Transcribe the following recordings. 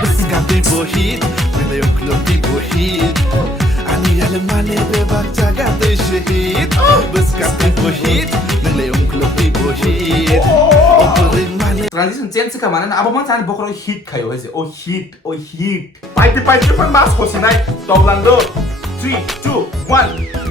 Buscando hit, nila yung club tipo hit. Ani alam mali bebak jaga de shit. Buscando hit, nila yung club tipo hit. Opening mali. Transition change ka mana na abo man san bokro hit kayo hese. Oh hit. Fight pa mas ko sinay. Stop lang do. 3 2 1.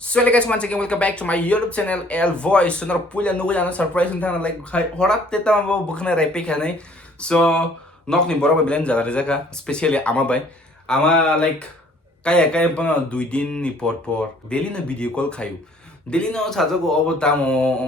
So guys, once again welcome back to my YouTube channel L Voice. So na pula no yana surprise nta like horat teta ma bukna repi khane. So nok ni boro belen jala rejaka especially ama bai. Ama like kaya pa 2 din ni por daily na video call khayu. Daily no chajo go obo tamo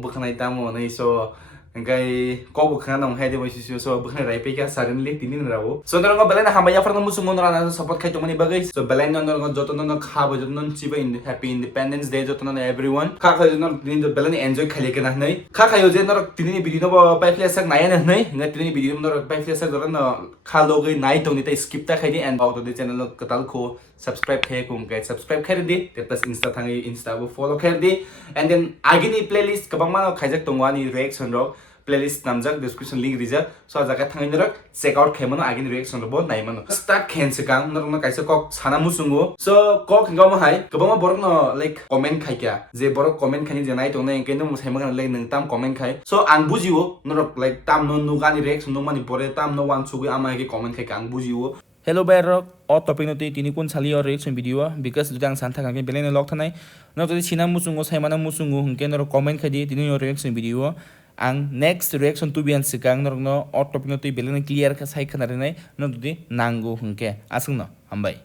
bukna tamo nei so Ngay ko bukan nang hede voice so bukan repi ka suddenly tinin rawo. So nang balen na hamaya farna musungon na support kay tumani bagay. So balen nang joto nang khabo joto nang chiba in happy independence day joto nang everyone. Ka kay nang tin balen enjoy khale ka na nai. Ka kayo je nang tinin video no pa flash sak nai na nai. Nga tinin video nang pa flash sak doran na khalo gay nai to ni ta skip ta khay ni and out the channel katal ko subscribe khay kung guys subscribe khay di plus insta thangi insta go follow khay di and then agini playlist kabang ma khaijak tongwani reaction ro playlist namjak description link rija so jaga thangai rak check out khaimano agin reaction ro nai mano start khense kang norma kaisa kok sana musungo so kok ngam hai kabama borok no like comment khaikya je borok comment khani je nai tongnai kendo musaima kan like nang tam comment khai so ang bujiwo norok like tam no nugani reaction no mani pore tam no wan sugui ama ge comment khai ang bujiwo Hello Berok, all topic noti tini kun sali or reaction video because dudang santa kang belen lok thanai no to china musungo saimana musungo hungke no comment khadi tini your reaction video ang next reaction to bian sikang no all topic noti belen clear ka sai khana renai no dudi nango hungke asung no hambai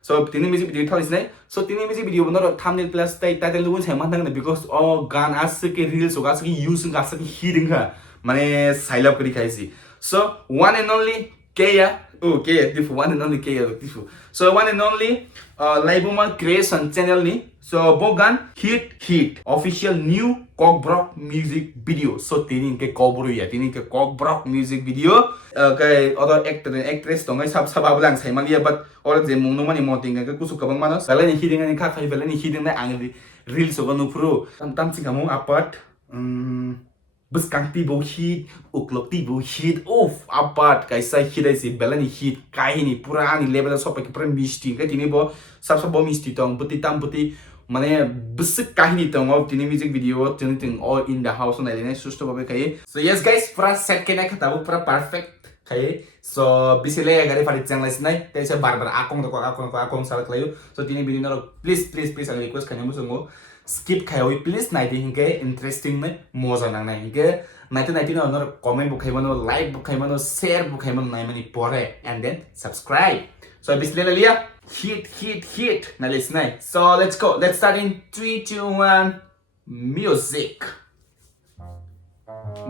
so tini music video thalis nai so tini music video no thumbnail plus title lugun saimang nang because oh gan as ke reels so gas ke use gas ke hiding ha mane silap kari khaisi so one and only Kaya okay different one and only Kaya different so one and only Laibuma creation channel ni so bogan hit official new kokborok music video so tini ke kokborok ya tini ke kokborok music video kai other actor and actress tongai sab ablang saimang ya but or je mungno mani moting ke kusu kabang manos balani hiding ani kha khai balani hiding na ang reels so no pro tam singamung apat Buskanti bo hit, uklopti bo hit, apat kaisa hit ay si belani hit, kahini pura ani level so pa kipra misti, kaya tini bo sabsa bo misti tong, puti tam puti, mane busik kahini tong of tini music video, tini ting all in the house na ilinay susto ba kaya. So yes guys, pura set kena katabu pura perfect kaya. So bisile agari farit chang les nai, kaya sa barbar akong salat layo. So tini video na please ang request kanya mo sungo. Skip kayo please naiti hinke interesting na moza nang na hinke naiti no comment bukai mano like bukai mano share bukai mano nai mani pore and then subscribe so bisle lalia hit na listen so let's go let's start in 3 2 1 music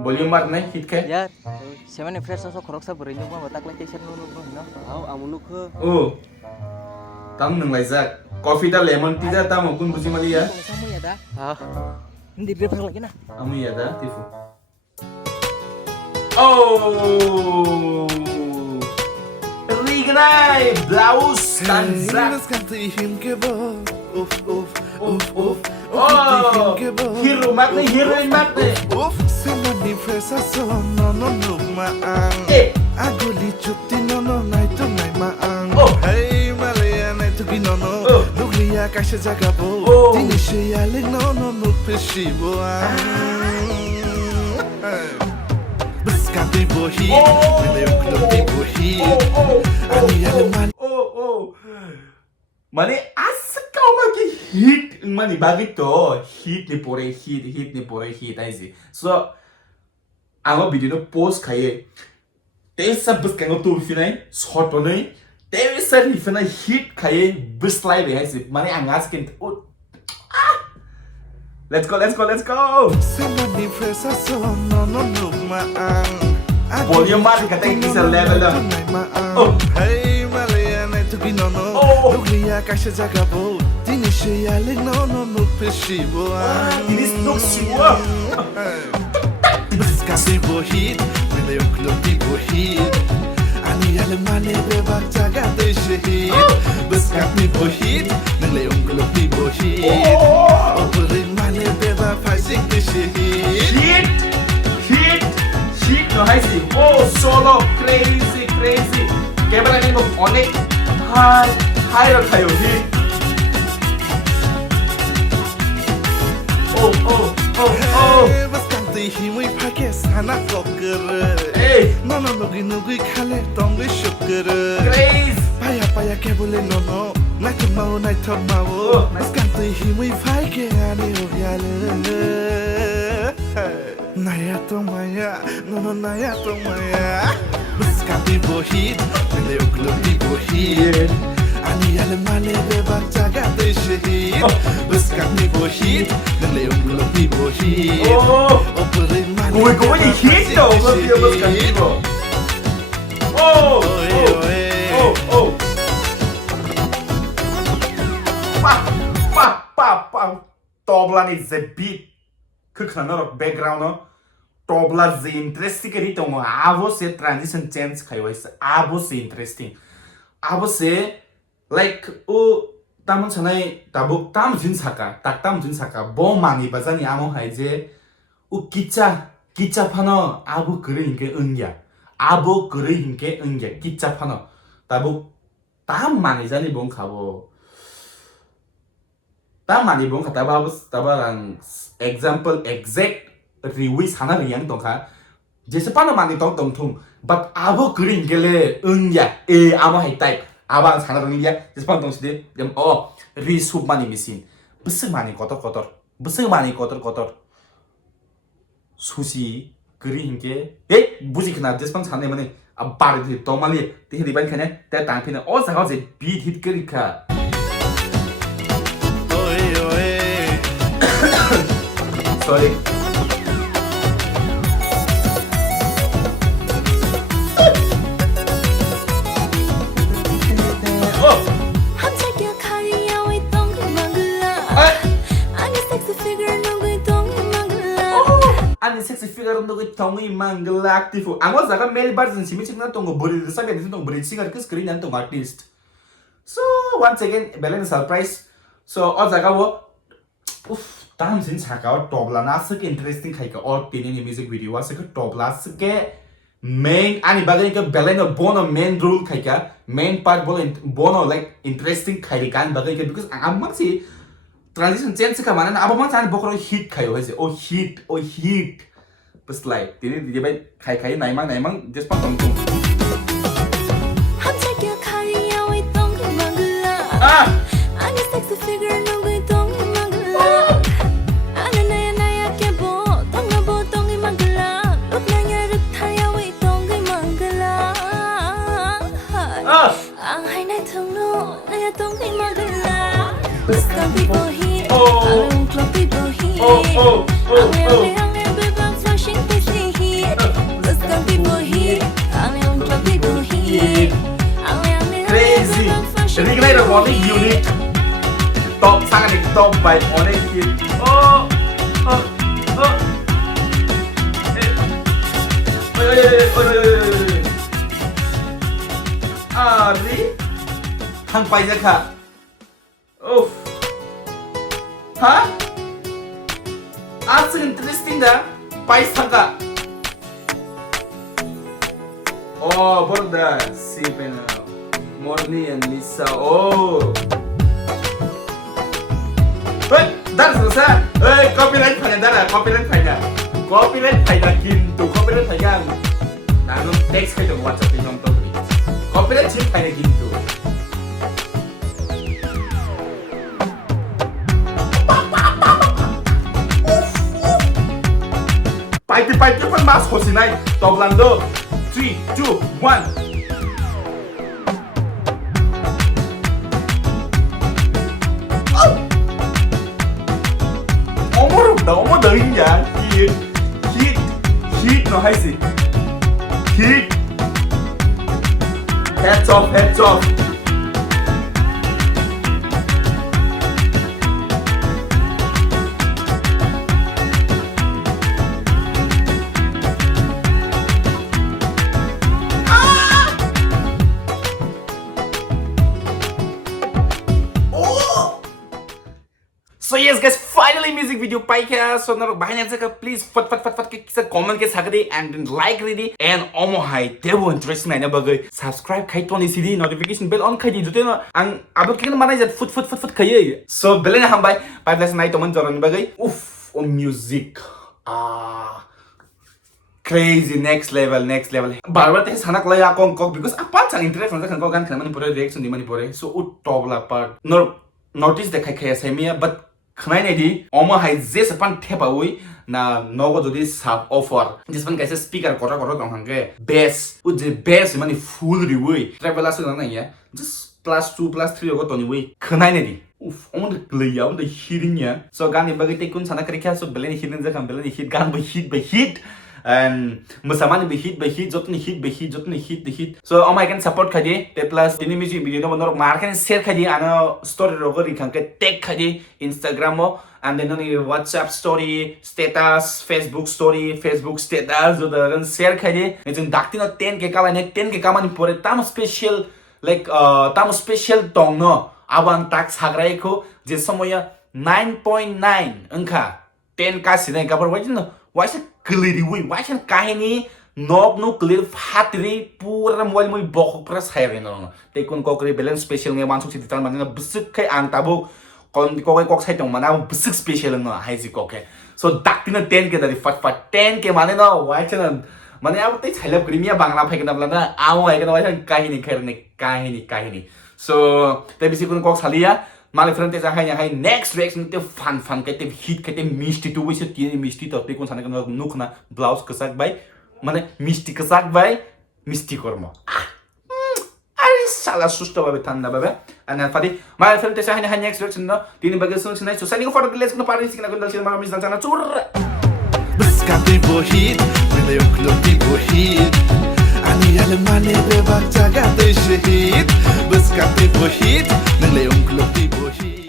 volume mat nai hit ke यार seven fresh so खरक सा बरैनो मा बता क्लाइ टेसन no know how आमुनु खो tam nang laizak coffee da lemon tea da tam kun buji mali ya samu ya da ha ndi re phang lagi na amu ya da tifu oh Rignai blouse stanza hero matne heroine matne semani fresa so no maang aguli chupti no nai to nai maang hey Pinono, Luglia Casha Jagabo, Tinisha no Peshibo. Buscati Bohi, Mane asakau maki hit mani bagito hit ni pore hit aisi so amo video no post khaye tesa buskango tu finai short onai There is a hit kaye bislide has it money I'm asking let's go volume bar kata isa level hey Malaya to be no Luglia Casha Jagabo Tinisha no Peshibo it is no sure Buscati Bohit With your club hit Ani alemane beba shahid Beskat ni bohit Nilai ungkuluk ni bohit Operin mane beba Fasik ni shahid HiT no haisi solo crazy 개발하는 거 어넥 하이를 가요 HiT Beskat ni himui pakai sana koker Nono nugi khale tongi syukur crazy Paya ke boleh nono Nak mau nak tak mau Beskat ni himui pakai ani ohyale Naya to maya Nono naya to maya Beskat ni bohit Nilai ungkuluk ni bohit Ani yale male bebak jaga te shahid Beskat ni bohit Nilai ungkuluk ni bohit Operin mane gue di HiT dong kalau dia beskan itu Tobla ni ze beat 그카나로 백그라운드 tobla ze interesting 그리 또 아보세 transition change खायो इस 아보세 interesting 아보세 like 오 तामन छनाय ताबु ताम जुन साका ताकताम जुन साका बो मानि बजानि आमो हाइजे उ किचा फानो आबु गरे हिंके अंग्या आबो गरे हिंके अंग्या किचा फानो ताबु ताम मानि जानि बों खाबो ताम मानि बों खा ताबा example exact रिवी साना रियां दंखा जेसे पानो मानि दं थुम but आबो गरे हिंके ले अंग्या ए आमो हाइ type Abang sana orang dia, jepang tong sini, jam resub mani mesin, besar mani kotor, susi, kering ke, buji kena jepang sana mana, abar di tomali, di hari ban kena, dia tangkina, sahau je beat hit kerika. Sorry. Ani sexy figure ndo 그 tongi mangla active angwa zaga male version simi chingna tongo bori sa be tongo bori sigar ke screen an tongo artist so once again balance surprise so o zaga wo tam sin chaka tobla na se interesting khai ka or tini ni music video wa se ka tobla se ke main ani bagai ka balance bono main role khai ka main part bono like interesting khai kan bagai ka because amang si transition change ka mana abo mang chan bokro hit khayo haise hit bus like tini dia bai khai naimang just pang tong ani sexy figure no gui tong mangla ana naya ke bo tong i mangla luk naya ruk thaya wi tong gui mangla ang hai nai thong no naya tong gui mangla bus kan people here ang club people here ang baby flashing busy here bus kan people here ang club people here crazy jadi kita ada warning unique top sangat top by onek hit Ari hang pai je kha hah as interesting da pai sanga borda si pena Morni and Lisa. That's the same. Copyright pada copyright pada kintu copyright pada. Namun text kita WhatsApp ini nonton ni. Copyright sih pada kintu. Paiti pun mas kosinai. Toblando. 3, 2, 1. 너무 더인냐 hit no 하이지 hit heads off yes guys, finally music video paikha. So narok bahina jaka please fat ke kisa comment ke sagade and like ready and omo hai tebo interest naina bagai subscribe khai toni sidi notification bell on khai di jute no ang abo ke manai jat fut khai. So belena hambai pipeline nai tomon joran bagai uff on music crazy next level barbar te sanak laya kong kok because apa chang interest na kan ko gan khan mani pore reaction di mani pore so ut top la part no notice the khai semia but khnai nei di omo hai je sapan thepa ui na nogo jodi sub offer jispan kaise speaker kora dong hangke bass ut je bass mani full ri ui travel asu na ya just +2 +3 go toni ui khnai nei di uff on the clear on the hearing ya so gan ni bagai te kun sana krikha so belen hearing ja kan belen hit gan by hit and musamani be hit jotni hit so I can support khadi te plus tini music video no nor mar kan share khadi ana story ro gori khanke tag khadi Instagram mo and then on WhatsApp story status Facebook status so the share khadi jeng dakti no 10 ke kala ne 10 ke kamani pore tam special like tam special tong no abang tak sagrai ko je samoya 9.9 angka 10 ka sinai ka par wajin no why clear ui why can kahini nob no clear fatri pura moil moi bok pura saire no te kun ko kri balance special nge wan suk sitan man busuk kai ang tabu kon ko kai kok sai tong mana busuk special no hai ji ko ke so daktina 10 ke dari fat 10 ke mane no why can mane ab te chailap krimia bangla phai kana bla na aw hai kana why kahini khairne kahini so te bisi kun kok salia Mali friend te hai next reaction te fun ke te hit ke te misti tu wise ti misti to te kon sana kan nukna blouse kasak bai mane misti kasak bai misti kormo ari sala susto babe tanda babe ana fadi mali friend te hai next reaction no tini bagai sung sinai so sani ko for let's no party sikna kon dal sin mara mis dal sana chur Beskapi bohit Nila yung klopi bohit Ani alam mane bebak jaga te shahid Beskapi bohit Nila yung klopi bohit